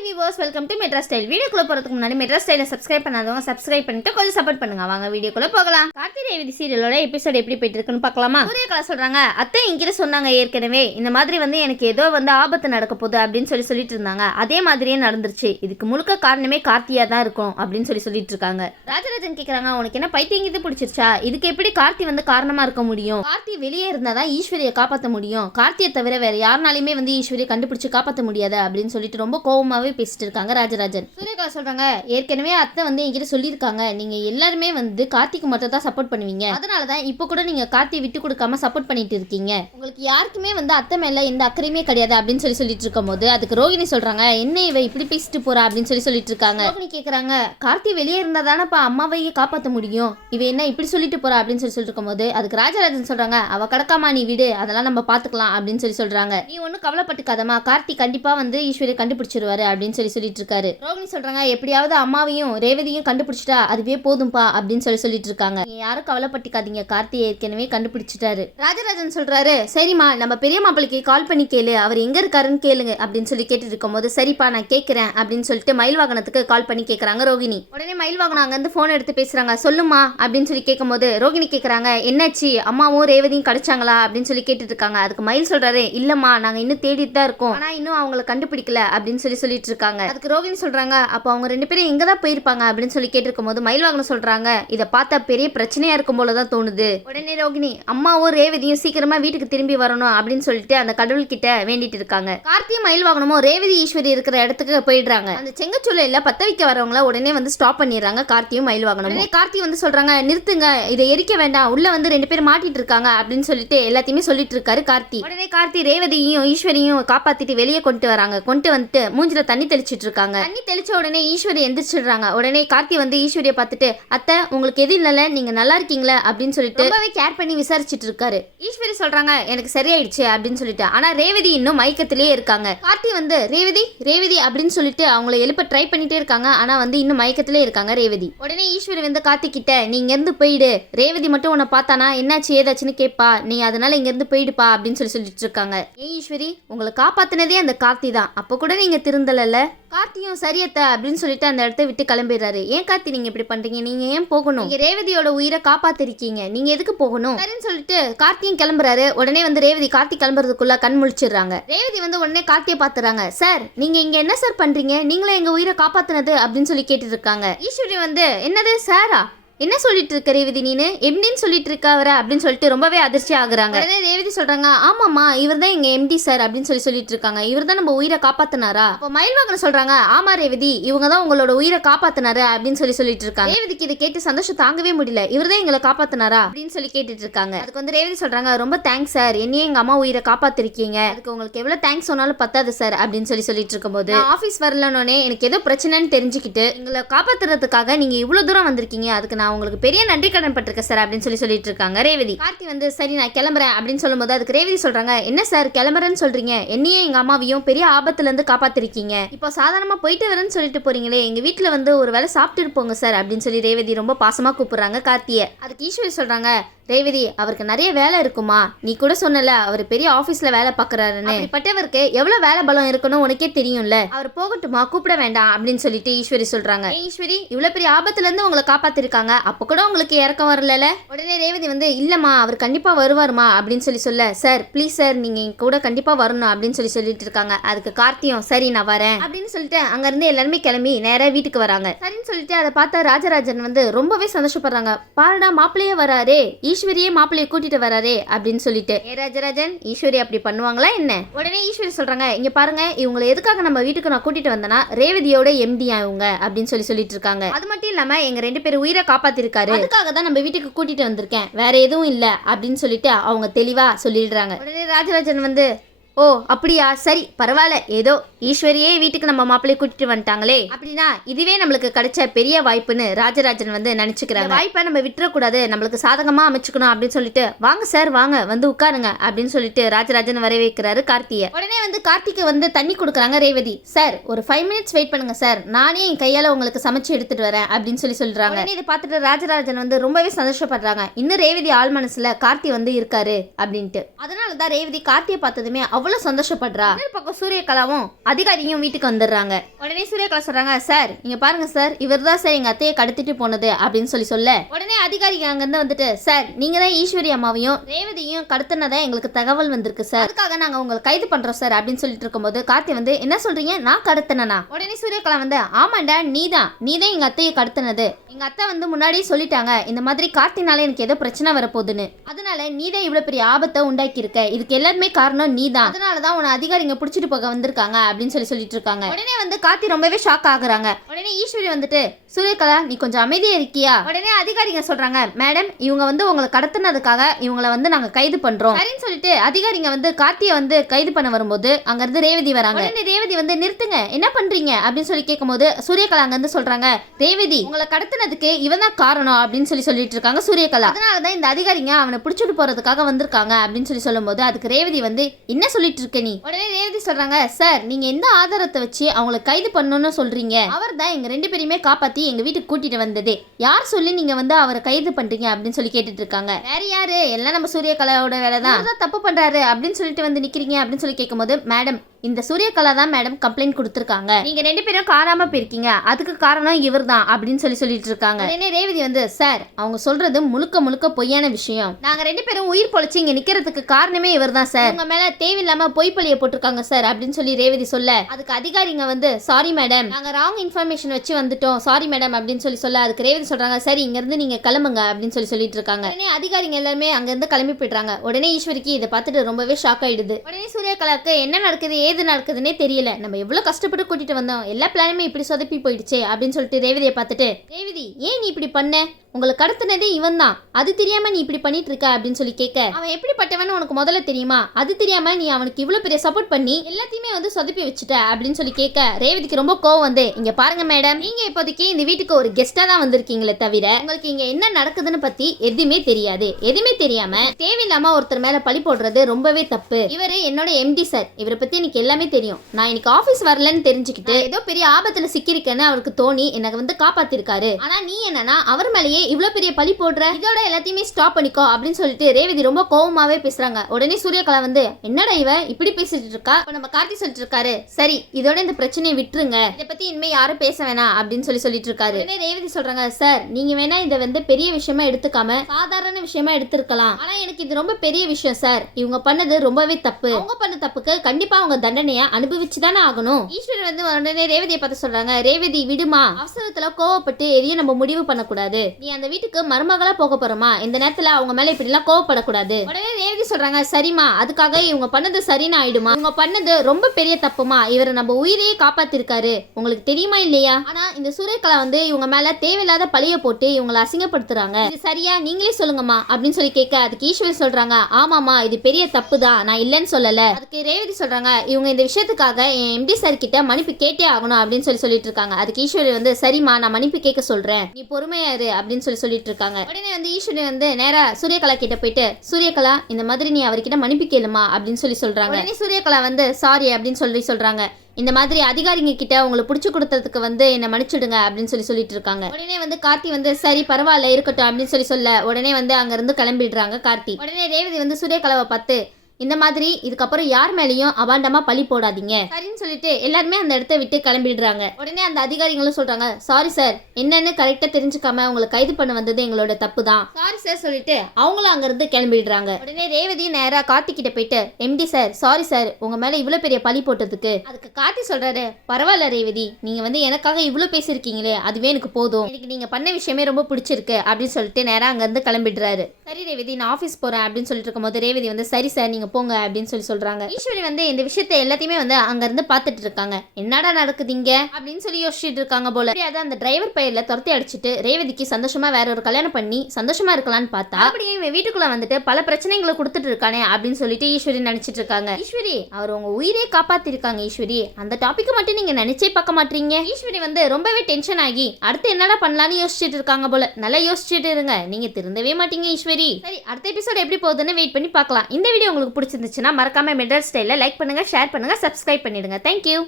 Hi viewers, welcome to metro style. வீடியோக்குள்ள போறதுக்கு முன்னாடி மெட்ரா ஸ்டைலை சப்ஸ்கிரைப் பண்ணாதவங்க சப்ஸ்கிரைப் பண்ணிட்டு கொஞ்சம் சப்போர்ட் பண்ணுங்க. வாங்க வீடியோக்குள்ள போகலாம். கார்த்தி ரேவதி சீரியலோட எபிசோட் எப்படி போயிட்டு இருக்குன்னு பார்க்கலாமா? சூரியகலா சொல்றாங்க, அத்தை என்கிட்ட சொன்னாங்க ஏற்கனவே இந்த மாதிரி எனக்கு ஏதோ ஆபத்து நடக்க போகுது அப்படின்னு சொல்லிட்டு இருந்தாங்க. அதே மாதிரியே நடந்துருச்சு. இதுக்கு முழுக்க காரணமே கார்த்தியா தான் இருக்கும் அப்படின்னு சொல்லிட்டு இருக்காங்க. ராஜராஜன் கேக்குறாங்க, உனக்கு என்ன பைத்தியங்கிது பிடிச்சிருச்சா? இதுக்கு எப்படி கார்த்தி காரணமா இருக்க முடியும்? கார்த்தி வெளியே இருந்தாதான் ஈஸ்வரியை காப்பாற்ற முடியும். கார்த்தியை தவிர வேற யாருனாலுமே ஈஸ்வரியை கண்டுபிடிச்சு காப்பாற்ற முடியாது அப்படின்னு சொல்லிட்டு ரொம்ப கோவமாவே பேசிட்டு இருக்காங்க ராஜராஜன். சூரியகலா சொல்றாங்க, ஏற்கனவே அத்தை என்கிட்ட சொல்லியிருக்காங்க, நீங்க எல்லாருமே கார்த்திக்கு மட்டும் தான் சப்போர்ட் பண்ணுவீங்க. அதனாலதான் இப்ப கூட நீங்க கார்த்தியை விட்டு கொடுக்காம சப்போர்ட் பண்ணிட்டு இருக்கீங்க. உங்களுக்கு யாருக்குமே அத்தை மேல எந்த அக்கறையுமே கிடையாது அப்படின்னு சொல்லிட்டு இருக்கும் போது அதுக்கு ரோகிணி சொல்றாங்க, என்ன இவ இப்படி பேசிட்டு போறா அப்படின்னு சொல்லிட்டு இருக்காங்க. ரோகிணி கேக்குறாங்க, கார்த்தி வெளியே இருந்தா தானப்பா அம்மாவையே காப்பாற்ற முடியும், இவ என்ன இப்படி சொல்லிட்டு போறா அப்படின்னு சொல்லிட்டு இருக்கும் போது அதுக்கு ராஜராஜன் சொல்றாங்க, அவ கடக்காமா நீ விடு, அதெல்லாம் நம்ம பாத்துக்கலாம் அப்படின்னு சொல்றாங்க. நீ ஒன்னும் கவலைப்பட்டுக்காதமா, கார்த்தி கண்டிப்பா ஈஸ்வரியை கண்டுபிடிச்சிருவாரு அப்படின்னு சொல்லிட்டு இருக்காரு. ரோகிணி சொல்றாங்க, எப்படியாவது அம்மாவையும் ரேவதியும் கண்டுபிடிச்சிட்டா அதுவே போதும்பா அப்படின்னு சொல்லிட்டு இருக்காங்க. நீங்க யாரும் கவலைப்பட்டுக்காதீங்க, கார்த்தி ஏற்கனவே கண்டுபிடிச்சிட்டாரு. ராஜராஜன் சொல்றாரு, சரிம்மா நம்ம பெரிய மாப்பிளைக்கு கால் பண்ணி கேளு, அவர் எங்க இருக்காருன்னு கேளுங்க அப்படின்னு கேட்டுட்டு இருக்கும் போது சரிப்பா நான் கேட்கிறேன் அப்படின்னு சொல்லிட்டு மயில் வாகனத்துக்கு கால் பண்ணி கேட்கறாங்க ரோகிணி. உடனே மயில் வாகனம் அங்க இருந்து போன் எடுத்து பேசுறாங்க. சொல்லுமா அப்படின்னு கேட்கும் போது ரோகிணி கேட்கறாங்க, என்னாச்சு அம்மாவும் ரேவதியும் கிடைச்சாங்களா அப்படின்னு கேட்டுட்டு இருக்காங்க. அதுக்கு மயில் சொல்றாரு, இல்லம்மா நாங்க இன்னும் தேடிட்டு தான் இருக்கோம், ஆனா இன்னும் அவங்களை கண்டுபிடிக்கல அப்படின்னு சொல்லிட்டு இருக்காங்க. அதுக்கு ரோகிணி சொல்றாங்க, அப்ப அவங்க ரெண்டு பேரும் எங்க தான் போயிருப்பாங்க அப்படின்னு கேட்டிருக்கும் போது மயில்வாகனம் சொல்றாங்க, இதை பார்த்தா பெரிய பிரச்சனையா இருக்கும் போலதான் தோணுது. உடனே ரோகிணி, அம்மாவும் ரேவதியும் சீக்கிரமா வீட்டுக்கு திரும்பி வரணும் அப்படின்னு சொல்லிட்டு அந்த கடவுள் கிட்ட வேண்டிட்டு இருக்காங்க. கார்த்தியும் மயில்வாகனமும் ரேவதி ஈஸ்வரி இருக்கிற இடத்துக்கு போயிடுறாங்க. அந்த செங்கச்சூளையில பத்த வைக்க வரவங்கள உடனே ஸ்டாப் பண்ணிடுறாங்க கார்த்தியும் மயில்வாகனமும். கார்த்தி சொல்றாங்க, நிறுத்துங்க, இதை எரிக்க வேண்டாம், உள்ள ரெண்டு பேரும் மாட்டிட்டு இருக்காங்க அப்படின்னு சொல்லிட்டு எல்லாத்தையுமே சொல்லிட்டு இருக்காரு கார்த்தி. உடனே கார்த்தி ரேவதியும் ஈஸ்வரியும் காப்பாத்திட்டு வெளியே கொண்டு வராங்க. கொண்டு வந்துட்டு மூஞ்சில தண்ணி தெளிச்சிட்டு இருக்காங்க. தண்ணி தெளிச்ச உடனே ஈஸ்வரி எந்திரிச்சிடுறாங்க. உடனே கார்த்தி ஈஸ்வரியை பார்த்துட்டு, அத்தை உங்களுக்கு எது இல்லல, நீங்க நல்லா இருக்கீங்களா அப்படின்னு சொல்லிட்டு ரொம்பவே கேர் பண்ணி விசாரிச்சுட்டு இருக்காரு. ஈஸ்வரி சொல்றாங்க, எனக்கு சரியாயிடுச்சு அப்படின்னு சொல்லிட்டு. ஆனா ரேவதி இன்னும் மயக்கத்திலேயே இருக்காங்க. கார்த்தி ரேவதி ரேவதி அப்படின்னு சொல்லிட்டு அவங்கள எழுப்ப ட்ரை பண்ணிட்டே இருக்காங்க. ஆனா இன்னும் மயக்கத்திலே இருக்காங்க ரேவதி. உடனே ஈஸ்வரி கார்த்தி கிட்ட, நீ இங்க இருந்து போயிடு, ரேவதி மட்டும் உன்னை பார்த்தானா என்னாச்சு ஏதாச்சுன்னு கேட்பா, நீ அதனால இங்க இருந்து போயிடுப்பா அப்படின்னு சொல்லிட்டு இருக்காங்க. ஏன் ஈஸ்வரி, உங்களை காப்பாத்தினதே அந்த கார்த்தி தான், அப்ப கூட நீங்க திருந்தல. கார்த்தியும் சரியத்த அப்படின்னு சொல்லிட்டு அந்த இடத்த விட்டு கிளம்பிடுறாரு. ஏன் கார்த்தி நீங்க இப்படி பண்றீங்க, நீங்க ஏன் போகணும், நீங்க ரேவதியோட உயிரை காப்பாத்திருக்கீங்க, நீங்க எதுக்கு போகணும் சரின்னு சொல்லிட்டு கார்த்தியும் கிளம்புறாரு. உடனே ரேவதி கார்த்தி கிளம்புறதுக்குள்ள கண் முழிச்சிடுறாங்க. ரேவதி உடனே கார்த்தியை பாத்துறாங்க. சார் நீங்க இங்க என்ன சார் பண்றீங்க, நீங்களே எங்க உயிரை காப்பாத்தினது அப்படின்னு கேட்டு இருக்காங்க. ஈஸ்வரி என்னது சாரா, என்ன சொல்லிட்டு இருக்க ரேவதி, நீனு எப்படின்னு சொல்லிட்டு இருக்க அவரை அப்படின்னு சொல்லிட்டு ரொம்பவே அதிர்ச்சி ஆகுறாங்க. உடனே ரேவதி சொல்றாங்க, ஆமாமா இவர் தான் எங்க எம்டி சார் அப்படின்னு சொல்லிட்டு இருக்காங்க. இவர் தான் நம்ம உயிரை காப்பாத்தினாரா? அப்போ மயில்வாகனம் சொல்றாங்க, ஆமா ரேவதி இவங்க தான் உங்களோட உயிரை காப்பாத்தினாரு அப்படின்னு சொல்லிட்டு இருக்காங்க. ரேவதிக்கு இதை கேட்டு சந்தோஷம் தாங்கவே முடியல. இவர் தான் எங்களை காப்பாத்தினாரா அப்படின்னு கேட்டுட்டு இருக்காங்க. அதுக்கு ரேவதி சொல்றாங்க, ரொம்ப தேங்க்ஸ் சார், என்னையே எங்க அம்மா உயிரை காப்பாத்திருக்கீங்க, அதுக்கு உங்களுக்கு எவ்வளவு தேங்க்ஸ் சொன்னாலும் பத்தாது சார் அப்படின்னு சொல்லிட்டு இருக்கும் போது ஆபீஸ் வரலனோடனே எனக்கு ஏதோ பிரச்சனைன்னு தெரிஞ்சுக்கிட்டு எங்களை காப்பாத்துறதுக்காக நீங்க இவ்வளவு தூரம் வந்திருக்கீங்க, அதுக்கு நான் உங்களுக்கு பெரிய நன்றி கடன் பட்டிருக்க சார் அப்படின்னு சொல்லிட்டு இருக்காங்க ரேவதி. கார்த்தி சரி நான் கிளம்புறேன் அப்படின்னு சொல்லும்போது அதுக்கு ரேவதி சொல்றாங்க, என்ன சார் கிளம்புறேன்னு சொல்றீங்க, என்னையும் எங்க அம்மாவையும் பெரிய ஆபத்துல இருந்து காப்பாத்திருக்கீங்க, இப்போ சாதாரணமா போயிட்டு வரேன்னு சொல்லிட்டு போறீங்களே, எங்க வீட்டுல ஒரு வேலை சாப்பிட்டு போங்க சார் அப்படின்னு ரேவதி ரொம்ப பாசமா கூப்பிடுறாங்க கார்த்தியை. அதுக்கு ஈஸ்வரி சொல்றாங்க, ரேவதி அவருக்கு நிறைய வேலை இருக்குமா, நீ கூட சொன்னல அவர் பெரிய ஆபீஸ்ல வேலை பாக்குறாருன்னு, அப்படிப்பட்டவருக்கு எவ்வளவு வேலை பலம் இருக்கணும் உனக்கே தெரியும்ல, அவர் போகட்டுமா கூப்பிட வேண்டாம் அப்படின்னு சொல்லிட்டு ஈஸ்வரி சொல்றாங்க. ஈஸ்வரி இவ்வளவு பெரிய ஆபத்துல இருந்து உங்களை காப்பாத்திருக்காங்க, அப்ப கூட உங்களுக்கு இறக்கம் வரல. உடனே ரேவதி இல்லம்மா அவர் கண்டிப்பா வருவாருமா அப்படின்னு சொல்ல, சார் ப்ளீஸ் சார் நீங்க கூட கண்டிப்பா வரணும் அப்படின்னு சொல்லிட்டு இருக்காங்க. அதுக்கு கார்த்தியும் சரி நான் வரேன் அப்படின்னு சொல்லிட்டு அங்க இருந்து எல்லாருமே கிளம்பி நேரா வீட்டுக்கு வராங்க. சரின்னு சொல்லிட்டு அதை பார்த்தா ராஜராஜன் ரொம்பவே சந்தோஷப்படுறாங்க. பாருடா மாப்பிள்ளையே வராரே, ஈஸ்வரியே மாப்பிள்ளையை கூட்டிட்டு வராரே அப்படின்னு சொல்லிட்டு. ராஜராஜன் ஈஸ்வரி அப்படி பண்ணுவாங்களா என்ன? உடனே ஈஸ்வரி சொல்றாங்க, இங்க பாருங்க இவங்களை எதுக்காக நம்ம வீட்டுக்கு நான் கூட்டிட்டு வந்தேன்னா ரேவதியோட எம்டி இவங்க அப்படின்னு சொல்லிட்டு இருக்காங்க. அது மட்டும் இல்லாம எங்க ரெண்டு பேரும் உயிரை காப்பாத்திருக்காரு, அதுக்காக தான் நம்ம வீட்டுக்கு கூட்டிட்டு வந்திருக்கேன், வேற எதுவும் இல்ல அப்படின்னு சொல்லிட்டு அவங்க தெளிவா சொல்லிடுறாங்க. உடனே ராஜராஜன் ஓ அப்படியா, சரி பரவாயில்ல, ஏதோ ஈஸ்வரியே வீட்டுக்கு நம்ம மாப்பிள்ளையை கூட்டிட்டு வந்துட்டாங்களே, அப்படின்னா இதுவே நம்மளுக்கு கிடைச்ச பெரிய வாய்ப்புன்னு ராஜராஜன் நினைச்சுக்கிறாங்க. வாய்ப்பை நம்ம விட்டுறக்கூடாது, நம்மளுக்கு சாதகமா அமைச்சுக்கணும் அப்படின்னு சொல்லிட்டு வாங்க சார் வாங்க உட்காருங்க அப்படின்னு சொல்லிட்டு ராஜராஜன் வரவேற்கிறாரு கார்த்தியை. உடனே கார்த்திக்கு தண்ணி கொடுக்குறாங்க ரேவதி. சார் ஒரு 5 minutes வெயிட் பண்ணுங்க சார், நானே என் கையால உங்களுக்கு சமைச்சு எடுத்துட்டு வரேன் அப்படின்னு சொல்றாங்க. இதை பார்த்துட்டு ராஜராஜன் ரொம்பவே சந்தோஷப்படுறாங்க. இன்னும் ரேவதி ஆள் மனசுல கார்த்தி இருக்காரு அப்படின்ட்டு. அதனாலதான் ரேவதி கார்த்தியை பார்த்ததுமே அவ்வளவு அவ்வளவு சந்தோஷப்படுறா. இன்னொரு பக்கம் சூரியகலாவும் அதிகாரியும் வீட்டுக்கு வந்துடுறாங்க. உடனே சூரியகலா சொல்றாங்க, சார் இங்க பாருங்க சார், இவர் தான் சார் எங்க அத்தையை கடத்திட்டு போனது அப்படின்னு சொல்ல உடனே அதிகாரிங்க அங்கிருந்து வந்துட்டு, சார் நீங்க தான் ஈஸ்வரி அம்மாவையும் ரேவதியும் கடத்தினதா எங்களுக்கு தகவல் வந்திருக்கு சார், அதுக்காக நாங்க உங்களை கைது பண்றோம் சார் அப்படின்னு சொல்லிட்டு இருக்கும்போது கார்த்தி வந்து, என்ன சொல்றீங்க, நான் கடத்தினா? உடனே சூரியகலா வந்து, ஆமாண்டா நீதான் எங்க அத்தையை கடத்தினது. எங்க அத்தை வந்து முன்னாடியே சொல்லிட்டாங்க, இந்த மாதிரி கார்த்தினால எனக்கு ஏதோ பிரச்சனை வரப்போகுதுன்னு, அதனால நீதான் இவ்வளவு பெரிய ஆபத்தை உண்டாக்கி இருக்க, இதுக்கு எல்லாருமே காரணம் நீதான், அதனாலதான் உன்னை அதிகாரிங்க புடிச்சிட்டு போக வந்திருக்காங்க அப்படின்னு சொல்லிட்டு இருக்காங்க. உடனே வந்து கார்த்தி ரொம்பவே ஷாக் ஆகுறாங்க. உடனே ஈஸ்வரி வந்துட்டு, சூரியகலா நீ கொஞ்சம் அமைதியா இருக்கியா? உடனே அதிகாரிங்க சொல்றாங்க, மேடம் இவங்க வந்து உங்களை கடத்தினதுக்காக இவங்களை வந்து நாங்க கைது பண்றோம் சரின்னு சொல்லிட்டு அதிகாரிங்க வந்து கார்த்தியை வந்து கைது பண்ண வரும்போது அங்க இருந்து ரேவதி வராங்க. உடனே ரேவதி வந்து, நிறுத்துங்க என்ன பண்றீங்க அப்படின்னு சொல்லி கேட்கும்போது சூரியகலா அங்க இருந்து சொல்றாங்க, ரேவதி உங்களை கடத்தினதுக்கு இவன் தான் காரணம் அப்படின்னு சொல்லிட்டு இருக்காங்க சூரியகலா. அதனாலதான் இந்த அதிகாரிங்க அவனை பிடிச்சிட்டு போறதுக்காக வந்திருக்காங்க அப்படின்னு சொல்லும்போது அதுக்கு ரேவதி வந்து, என்ன சொல்லிட்டு இருக்க நீ? உடனே ரேவதி சொல்றாங்க, சார் நீங்க எந்த ஆதாரத்தை வச்சு அவங்களை கைது பண்ணணும்னு சொல்றீங்க? அவர் தான் எங்க 2 பேரையுமே காப்பாத்தி எங்க வீட்டுக்கு கூட்டிட்டு வந்ததே, யார் சொல்லி நீங்க வந்து அவரை கைது பண்றீங்க அப்படின்னு சொல்லி கேட்டுட்டு இருக்காங்க. வேற யாரு, எல்லாம் நம்ம சூரியகலாவோட வேலைதான், தப்பு பண்றாரு அப்படின்னு சொல்லிட்டு வந்து நிக்கிறீங்க அப்படின்னு சொல்லி கேட்கும்போது, மேடம் இந்த சூரியகலா தான் மேடம் கம்ப்ளைண்ட் கொடுத்திருக்காங்க, நீங்க 2 பேரும் காணாம போயிருக்கீங்க, அதுக்கு காரணம் இவர் தான் அப்படின்னு சொல்லிட்டு இருக்காங்க. உடனே ரேவதி வந்து, சார் அவங்க சொல்றது முழுக்க பொய்யான விஷயம், நாங்க 2 பேரும் உயிர் பொழைச்சு இங்க நிக்கிறதுக்கு காரணமே இவர் தான் சார், உங்க மேல தேவையில்லாம பொய் பழிய போட்டிருக்காங்க சார் அப்படின்னு சொல்லி ரேவதி சொல்ல அதுக்கு அதிகாரிங்க வந்து, சாரி மேடம் நாங்க ராங் இன்ஃபர்மேஷன் வச்சு வந்துட்டோம், சாரி மேடம் அப்படின்னு சொல்ல அதுக்கு ரேவதி சொல்றாங்க, சரி இங்க இருந்து நீங்க கிளம்புங்க அப்படின்னு சொல்லிட்டு இருக்காங்க. உடனே அதிகாரிங்க எல்லாருமே அங்க இருந்து கிளம்பி போயிடுறாங்க. உடனே ஈஸ்வரிக்கு இதை பார்த்துட்டு ரொம்பவே ஷாக் ஆயிடுது. உடனே சூரியகலாக்கு என்ன நடக்குது ஏது நடக்குதுன்னே தெரியல, நம்ம எவ்வளவு கஷ்டப்பட்டு கூட்டிட்டு வந்தோம், எல்லா பிளானுமே இப்படி சொதப்பி போயிடுச்சே அப்படின்னு சொல்லிட்டு ரேவதியை பார்த்துட்டு, ரேவதி ஏன் நீ இப்படி பண்ண, உங்களை கடத்தினதே இவன் தான், அது தெரியாம நீ இப்படி பண்ணிட்டு இருக்க அப்படின்னு சொல்லி கேட்க, அவன் எப்படிப்பட்டவன்னு உனக்கு முதல்ல தெரியுமா, அது தெரியாம நீ அவனுக்கு இவ்வளவு பெரிய சப்போர்ட் பண்ணி எல்லாத்தையுமே வந்து சொதப்பி வச்சுட்ட அப்படின்னு சொல்லி கேட்க ரேவதிக்கு ரொம்ப கோவம் வந்து, இங்க பாருங்க மேடம் நீங்க இப்போதைக்கு இந்த வீட்டுக்கு ஒரு கெஸ்டா தான் வந்திருக்கீங்களே தவிர உங்களுக்கு இங்க என்ன நடக்குதுன்னு பத்தி எதுவுமே தெரியாது, எதுவுமே தெரியாம தேவையில்லாம ஒருத்தர் மேல பழி போடுறது ரொம்பவே தப்பு, இவரு என்னோட எம்டி சார், இவரை பத்தி எனக்கு எல்லாமே தெரியும், நான் இன்னைக்கு ஆபீஸ் வரலன்னு தெரிஞ்சுக்கிட்டு ஏதோ பெரிய ஆபத்துல சிக்கிருக்கேன்னு அவருக்கு தோணி எனக்கு வந்து காப்பாத்திருக்காரு, ஆனா நீ என்னன்னா அவர் மேலேயே இவ்வளவு பெரிய பழி போடுற, இதோட எல்லாத்தையுமே ஸ்டாப் பண்ணிக்கோ அப்படின்னு சொல்லிட்டு ரேவதி ரொம்ப கோவமாவே பேசுறாங்க. உடனே சூரியகலா வந்து, என்னடா இவ இப்படி பேசிட்டு இருக்கா, இப்ப நம்ம கார்த்தி சொல்லிட்டு இருக்காரு, சரி இதோட இந்த பிரச்சனையை விட்டுருங்க, இதை பத்தி இனிமே யாரும் பேச வேணாம் அப்படின்னு சொல்லிட்டு இருக்காரு. உடனே ரேவதி சொல்றாங்க, சார் நீங்க வேணா இதை வந்து பெரிய விஷயமா எடுத்துக்காம சாதாரண விஷயமா எடுத்திருக்கலாம், ஆனா எனக்கு இது ரொம்ப பெரிய விஷயம் சார், இவங்க பண்ணது ரொம்பவே தப்பு, அவங்க பண்ண தப்புக்கு கண்டிப்பா அவங்க தண்டனையை அனுபவிச்சுதானே ஆகணும். ஈஸ்வரன் வந்து உடனே ரேவதியை பார்த்து சொல்றாங்க, ரேவதி விடுமா, அவசரத்துல கோவப்பட்டு எதையும் நம்ம முடிவு பண்ணக்கூடாது, நீ அந்த வீட்டுக்கு மருமகளா போக போறோமா, இந்த நேரத்துல அவங்க மேல இப்படி எல்லாம் கோவப்படக்கூடாது. உடனே ரேவதி சொல்றாங்க, சரிமா அதுக்காக இவங்க பண்ணது சரின்னு ஆயிடுமா, இவங்க பண்ணது ரொம்ப பெரிய தப்புமா, இவரை நம்ம உயிரையே காப்பாத்திருக்காரு, உங்களுக்கு தெரியுமா இல்லையா, ஆனா இந்த சூரியகலா வந்து இவங்க மேல தேவையில்லாத பழிய போட்டு இவங்களை அசிங்கப்படுத்துறாங்க, இது சரியா நீங்களே சொல்லுங்கம்மா அப்படின்னு சொல்லி கேட்க அதுக்கு ஈஸ்வரி சொல்றாங்க, ஆமாமா இது பெரிய தப்பு தான், நான் இல்லைன்னு சொல்லல. அதுக்கு ரேவதி சொல்றாங்க, இவங்க இந்த விஷயத்துக்காக என் எம்டி சார் கிட்ட மன்னிப்பு கேட்டே ஆகணும் அப்படின்னு சொல்லிட்டு இருக்காங்க. அதுக்கு ஈஸ்வரி வந்து, சரிமா நான் மன்னிப்பு கேட்க சொல்றேன், நீ பொறுமையா இரு அப்படின்னு சொல்லிட்டு இருக்காங்க. உடனே வந்து ஈஸ்வரி வந்து நேரா சூரியகலா கிட்ட போயிட்டு, சூரியகலா இந்த மாதிரி நீ அவர்கிட்ட மன்னிப்பு கேளுமா அப்படின்னு சொல்றாங்க. உடனே சூரியகலா வந்து சாரி அப்படின்னு சொல்றாங்க, இந்த மாதிரி அதிகாரிங்க கிட்ட உங்களை புடிச்சு கொடுத்ததுக்கு வந்து என்ன மன்னிச்சுடுங்க அப்படின்னு சொல்லிட்டு இருக்காங்க. உடனே வந்து கார்த்தி வந்து சரி பரவாயில்ல இருக்கட்டும் அப்படின்னு சொல்ல உடனே வந்து அங்க இருந்து கிளம்பிடுறாங்க கார்த்தி. உடனே ரேவதி வந்து சூரியகலாவை பார்த்து, இந்த மாதிரி இதுக்கப்புறம் யார் மேலேயும் அபாண்டமா பழி போடாதீங்க சரின்னு சொல்லிட்டு எல்லாருமே அந்த இடத்த விட்டு கிளம்பிடுறாங்க. உடனே அந்த அதிகாரிகளும் சொல்றாங்க, சாரி சார் என்னன்னு கரெக்டா தெரிஞ்சுக்காம உங்களை கைது பண்ண வந்தது எங்களோட தப்பு தான், சாரி சார் சொல்லிட்டு அவங்களும் அங்க இருந்து கிளம்பிடுறாங்க. உடனே ரேவதியும் நேரா கார்த்தி கிட்ட போயிட்டு, எம்டி சார் சாரி சார் உங்க மேல இவ்வளவு பெரிய பழி போட்டதுக்கு. அதுக்கு கார்த்தி சொல்றாரு, பரவாயில்ல ரேவதி நீங்க வந்து எனக்காக இவ்வளவு பேசிருக்கீங்களே அதுவே எனக்கு போதும், எனக்கு நீங்க பண்ண விஷயமே ரொம்ப பிடிச்சிருக்கு அப்படின்னு சொல்லிட்டு நேரா அங்க இருந்து கிளம்பிடுறாரு. சரி ரேவதி நான் ஆபீஸ் போறேன் அப்படின்னு சொல்லிட்டு இருக்கும்போது ரேவதி வந்து, சரி சார் நீங்க போங்க அப்படின்னு சொல்றாங்க. ஈஸ்வரி வந்து இந்த விஷயத்தை எல்லாத்தையுமே வந்து அங்க இருந்து பாத்துட்டு இருக்காங்க, என்னடா நடக்குதுங்க அப்படின்னு யோசிச்சுட்டு இருக்காங்க போல. அந்த டிரைவர் பையர்ல துரத்தி அடிச்சுட்டு ரேவதிக்கு சந்தோஷமா வேற ஒரு கல்யாணம் பண்ணி சந்தோஷமா இருக்கலாம்னு பார்த்தா அப்படியே இவன் வீட்டுக்குள்ள வந்துட்டு பல பிரச்சனைகளை கொடுத்துட்டு இருக்கானே அப்படின்னு சொல்லிட்டு ஈஸ்வரி நினைச்சிட்டு இருக்காங்க. ஈஸ்வரி அவர் உங்க உயிரே காப்பாத்தி இருக்காங்க ஈஸ்வரி, அந்த டாபிக் மட்டும் நீங்க நினைச்சே பார்க்க மாட்டீங்க. ஈஸ்வரி வந்து ரொம்பவே டென்ஷன் ஆகி அடுத்து என்னடா பண்ணலாம்னு யோசிச்சுட்டு இருக்காங்க போல. நல்லா யோசிச்சுட்டு இருங்க, நீங்க திருந்தவே மாட்டீங்க ஈஸ்வரி. சரி அடுத்த எபிசோட் எப்படி போகுதுன்னு வெயிட் பண்ணி பார்க்கலாம். இந்த வீடியோ உங்களுக்கு பிடிச்சிருந்துச்சுன்னா மறக்காம மெட்ராஸ் ஸ்டைல லைக் பண்ணுங்க, ஷேர் பண்ணுங்க, சப்ஸ்கிரைப் பண்ணிடுங்க. தேங்க்யூ.